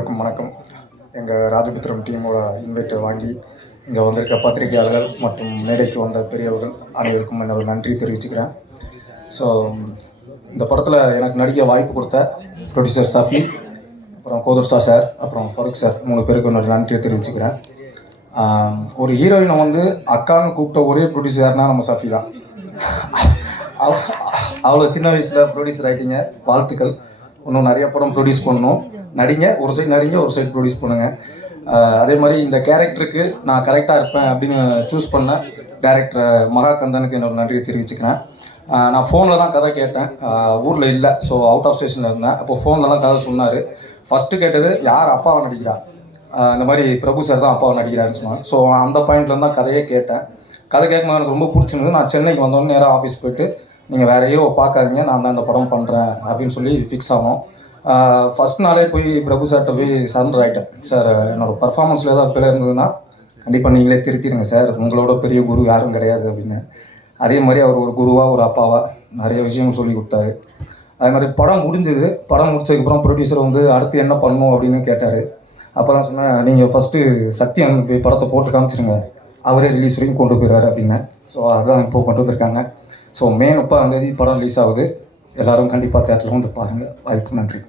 அனைவருக்கும் வணக்கம். எங்கள் ராஜபுத்திரம் டீமோட இன்வைட்டை வாங்கி இங்கே வந்திருக்க பத்திரிகையாளர்கள் மற்றும் மேடைக்கு வந்த பெரியவர்கள் அனைவருக்கும் என்னோட நன்றி தெரிவிச்சுக்கிறேன். ஸோ இந்த படத்தில் எனக்கு நடிக்க வாய்ப்பு கொடுத்த ப்ரொடியூசர் சஃபி, அப்புறம் கோதுர்ஷா சார், அப்புறம் ஃபருக் சார் 3 பேருக்கு என்னோட நன்றியை தெரிவிச்சுக்கிறேன். ஒரு ஹீரோயினை வந்து அக்கான்னு கூப்பிட்ட ஒரே ப்ரொடியூசர் யாருன்னா நம்ம சஃபி தான். அவ்வளோ சின்ன வயசில் ப்ரொடியூசர் ஆகிட்டீங்க, வாழ்த்துக்கள். இன்னும் நிறைய படம் ப்ரொடியூஸ் பண்ணணும். நடிங்க, ஒரு சைடு நடிங்க, ஒரு சைடு ப்ரொடியூஸ் பண்ணுங்கள். அதே மாதிரி இந்த கேரக்டருக்கு நான் கரெக்டாக இருப்பேன் அப்படின்னு சூஸ் பண்ண டேரக்டர் மகாகந்தனுக்கு என்னோட நன்றியை தெரிவிச்சுக்கிறேன். நான் ஃபோனில் தான் கதை கேட்டேன், ஊரில் இல்லை, ஸோ அவுட் ஆஃப் ஸ்டேஷனில் இருந்தேன். அப்போ ஃபோனில் தான் கதை சொன்னார். ஃபஸ்ட்டு கேட்டது யார் அப்பாவை நடிக்கிறா, இந்த மாதிரி பிரபு சார் தான் அப்பாவை நடிக்கிறாருன்னு சொன்னாங்க. ஸோ அந்த பாயிண்ட்லேருந்து தான் கதையே கேட்டேன். கதை கேட்கும்போது எனக்கு ரொம்ப பிடிச்சிருந்தது. நான் சென்னைக்கு வந்தோடனே நேராக ஆஃபீஸ் போய்ட்டு, நீங்கள் வேறு ஹீரோவை பார்க்காதீங்க, நான் தான் இந்த படம் பண்ணுறேன் அப்படின்னு சொல்லி ஃபிக்ஸ் ஆனோம். ஃபஸ்ட் நாளே போய் பிரபு சார்கிட்ட போய் சரண்டர் ஆகிட்டேன். சார், என்னோடய பர்ஃபார்மன்ஸில் ஏதாவது பிழை இருந்ததுன்னா கண்டிப்பாக நீங்களே திருத்திடுங்க சார், உங்களோட பெரிய குரு யாரும் கிடையாது அப்படின்னு. அதே மாதிரி அவர் ஒரு குருவாக, ஒரு அப்பாவாக நிறைய விஷயங்கள் சொல்லி கொடுத்தாரு. அதே மாதிரி படம் முடிஞ்சது. படம் முடிச்சதுக்கப்புறம் ப்ரொடியூசர் வந்து அடுத்து என்ன பண்ணணும் அப்படின்னு கேட்டார். அப்போ தான் சொன்னேன், நீங்கள் ஃபஸ்ட்டு சத்யன் போய் படத்தை போட்டு காமிச்சிருங்க, அவரே ரிலீஸ் வரைக்கும் கொண்டு போயிடுவார் அப்படின்னேன். ஸோ அதுதான் இப்போது கொண்டு வந்திருக்காங்க. ஸோ மே 30ஆம் தேதி படம் ரிலீஸ் ஆகுது. எல்லோரும் கண்டிப்பாக தேட்டரில் வந்து பாருங்கள். வாய்ப்பு நன்றி.